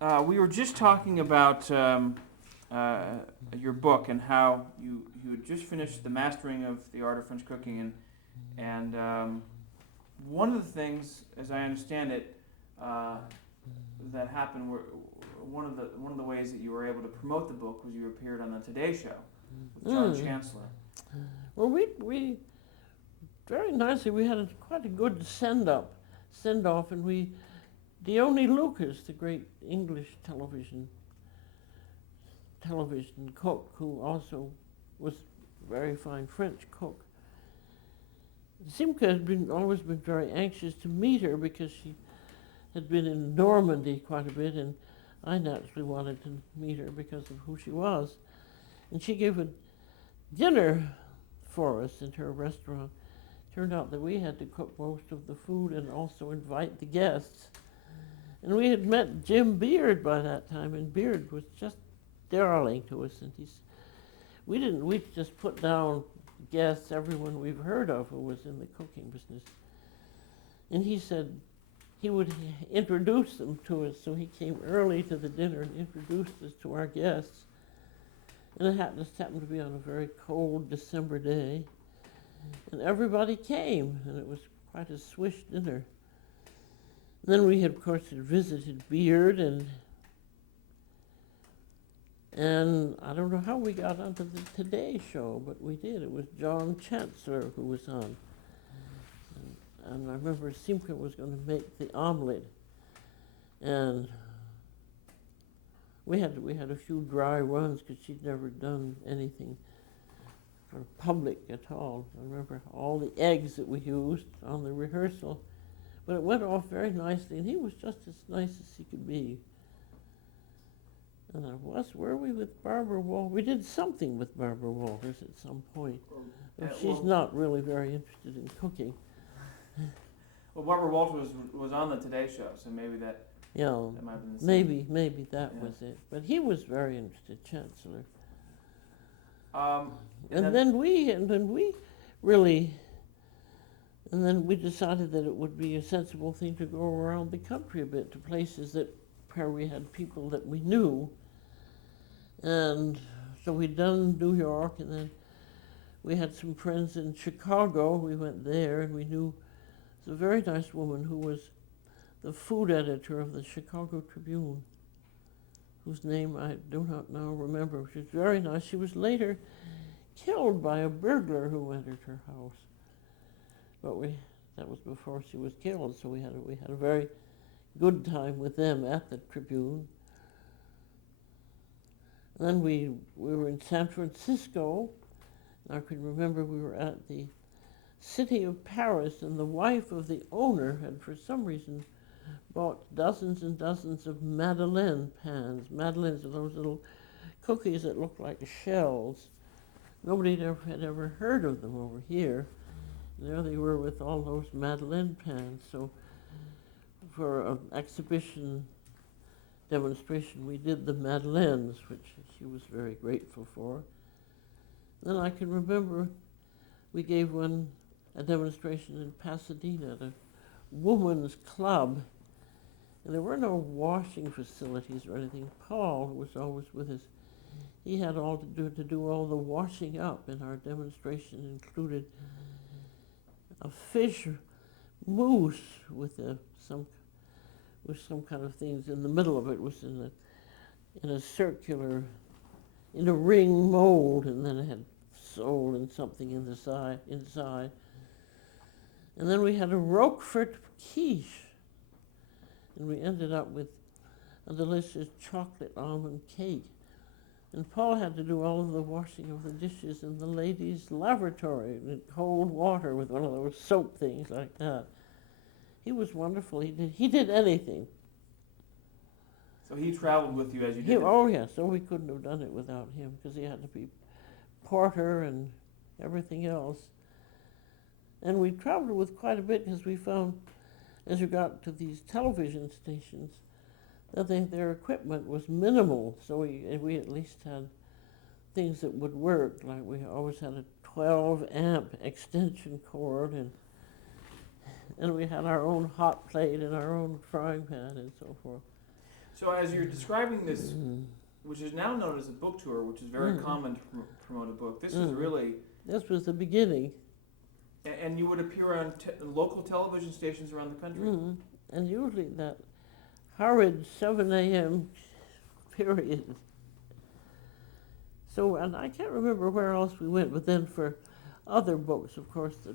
We were just talking about your book and how you had just finished the mastering of the art of French cooking, and one of the things, as I understand it, uh, that happened were one of the ways that you were able to promote the book was you appeared on the Today Show with John Mm. Chancellor. Well, we very nicely. We had quite a good send off, and Dione Lucas, the great English television cook, who also was a very fine French cook. Simca had always been very anxious to meet her because she had been in Normandy quite a bit, and I naturally wanted to meet her because of who she was. And she gave a dinner for us in her restaurant. Turned out that we had to cook most of the food and also invite the guests. And we had met Jim Beard by that time, and Beard was just darling to us. And we just put down guests, everyone we've heard of who was in the cooking business. And he said he would introduce them to us, so he came early to the dinner and introduced us to our guests. And it just happened to be on a very cold December day. And everybody came, and it was quite a swish dinner. And then we had, of course, visited Beard, and I don't know how we got onto the Today Show, but we did. It was John Chancellor who was on. And I remember Simca was going to make the omelet, and we had a few dry runs because she'd never done anything for public at all. I remember all the eggs that we used on the rehearsal, but it went off very nicely, and he was just as nice as he could be. And were we with Barbara Walters? We did something with Barbara Walters at some point. She's not really very interested in cooking. Well, Barbara Walters was on the Today Show, so maybe that Yeah, might have been the same. maybe that Yeah. was it. But he was very interested, Chancellor. Um, And then we really, and then we decided that it would be a sensible thing to go around the country a bit to places where we had people that we knew. And so we'd done New York, and then we had some friends in Chicago. We went there, and we knew a very nice woman who was the food editor of the Chicago Tribune, whose name I do not now remember. She was very nice. She was later killed by a burglar who entered her house. But that was before she was killed, so we had a very good time with them at the Tribune. And then we were in San Francisco. I can remember we were at the City of Paris, and the wife of the owner had, for some reason, bought dozens and dozens of Madeleine pans. Madeleines are those little cookies that look like shells. Nobody had ever heard of them over here. And there they were with all those Madeleine pans. So for an exhibition demonstration, we did the Madeleines, which she was very grateful for. Then I can remember we gave a demonstration in Pasadena at a woman's club, and there were no washing facilities or anything. Paul, who was always with us, he had all to do all the washing up, and our demonstration included a fish mousse with some kind of things. In the middle of it was in a circular, in a ring mold, and then it had sole and something inside. And then we had a Roquefort quiche, and we ended up with a delicious chocolate almond cake. And Paul had to do all of the washing of the dishes in the ladies' lavatory in cold water with one of those soap things like that. He was wonderful. He did anything. so he traveled with you as you did. Oh yes, so we couldn't have done it without him because he had to be porter and everything else. And we traveled with quite a bit because we found, as we got to these television stations, that their equipment was minimal. So we at least had things that would work. Like we always had a 12 amp extension cord, and we had our own hot plate and our own frying pan and so forth. So as you're describing this, which is now known as a book tour, which is very common to promote a book, this is really, This was the beginning. and you would appear on local television stations around the country. And usually that horrid 7 a.m. period. So, and I can't remember where else we went, but then for other books, of course, the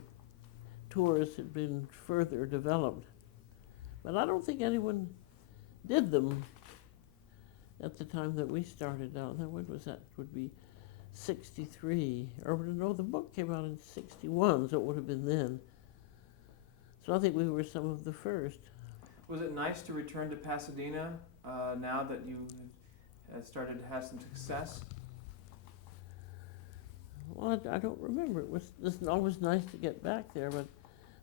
tours had been further developed. But I don't think anyone did them at the time that we started out. Now, when was that? Would be 63. Or no, the book came out in 61, so it would have been then. So I think we were some of the first. Was it nice to return to Pasadena now that you had started to have some success? Well, I don't remember. It's always nice to get back there, but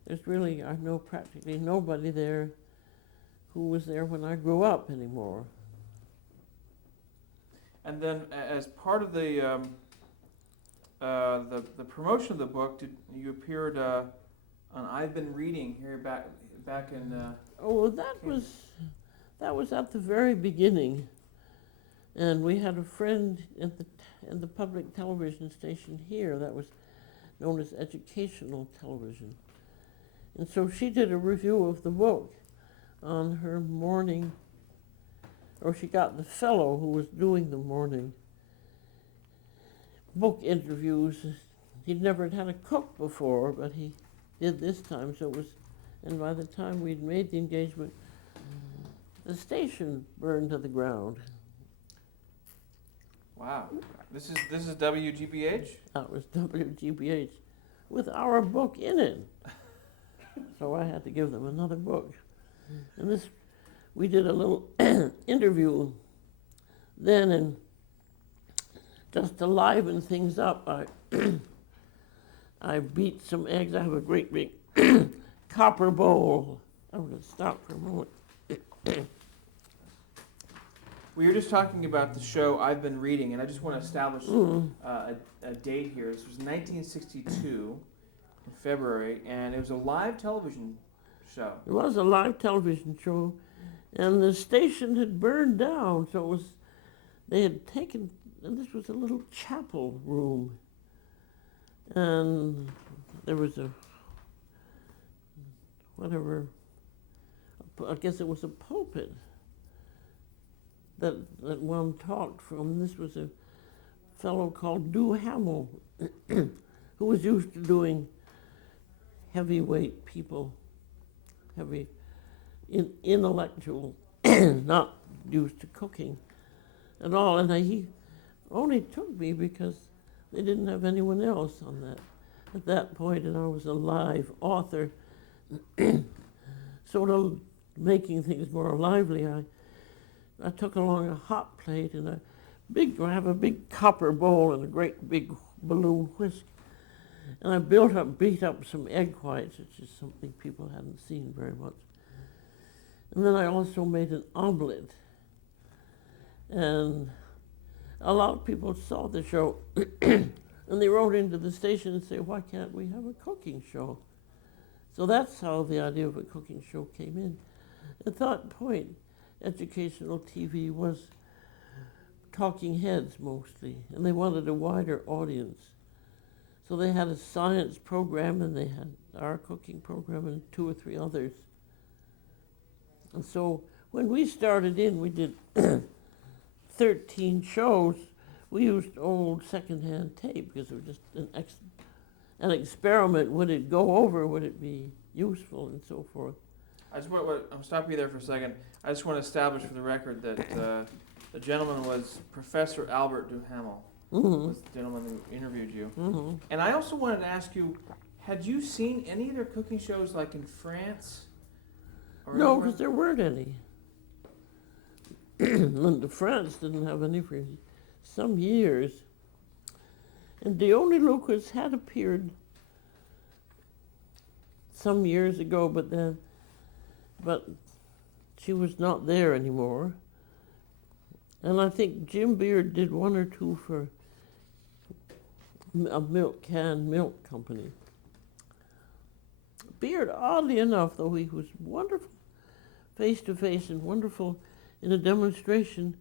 there's really, I know practically nobody there who was there when I grew up anymore. And then, as part of the promotion of the book, you appeared on I've Been Reading here back in. Oh, that was at the very beginning, and we had a friend in the public television station here that was known as Educational Television, and so she did a review of the book on her morning, or she got the fellow who was doing the morning book interviews. He'd never had a cook before, but he did this time, so it was, and by the time we'd made the engagement, the station burned to the ground. Wow, this is WGBH? That was WGBH with our book in it. So I had to give them another book. And this, we did a little interview then, and just to liven things up, I beat some eggs. I have a great big copper bowl. I'm going to stop for a moment. We were just talking about the show I've Been Reading, and I just want to establish a date here. This was 1962 in February, and it was a live television show. It was a live television show, and the station had burned down, so it was, they had taken, and this was a little chapel room, and there was a, whatever, I guess it was a pulpit that one talked from. This was a fellow called Duhamel, who was used to doing heavyweight people, heavy intellectual, not used to cooking at all. And he only took me because they didn't have anyone else on that at that point, and I was a live author. Sort of making things more lively, I took along a hot plate and I have a big copper bowl and a great big balloon whisk. And I beat up some egg whites, which is something people hadn't seen very much. And then I also made an omelet. And a lot of people saw the show and they wrote into the station and said, why can't we have a cooking show? So that's how the idea of a cooking show came in. At that point, educational TV was talking heads mostly, and they wanted a wider audience. So they had a science program, and they had our cooking program and 2 or 3 others. And so when we started in, we did 13 shows. We used old secondhand tape because it was just an experiment. Would it go over? Would it be useful, and so forth? I'm stopping you there for a second. I just want to establish for the record that the gentleman was Professor Albert Duhamel. Was the gentleman who interviewed you. And I also wanted to ask you, had you seen any of their cooking shows like in France? Or No, because there weren't any. And France didn't have any for some years. And Dione Lucas had appeared some years ago, but she was not there anymore. And I think Jim Beard did 1 or 2 for a canned milk company. Beard, oddly enough, though he was wonderful face to face and wonderful in a demonstration.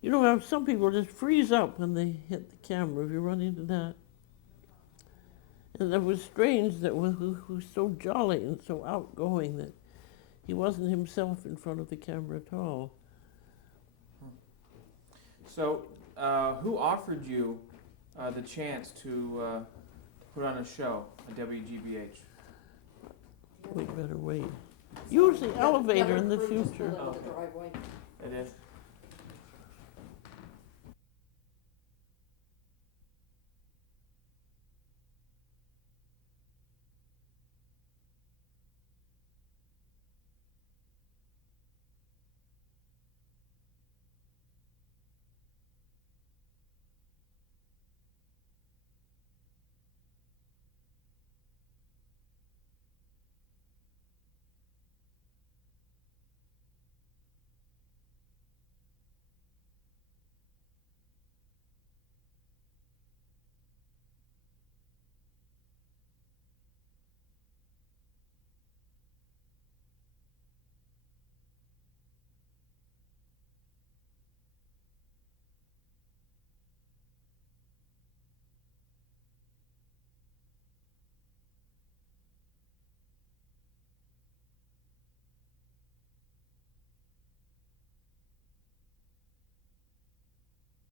You know how some people just freeze up when they hit the camera, if you run into that. And it was strange that who was so jolly and so outgoing that he wasn't himself in front of the camera at all. So, who offered you the chance to put on a show at WGBH? We better wait. Use the elevator in the Another crew just future. pulled out of the driveway. It is.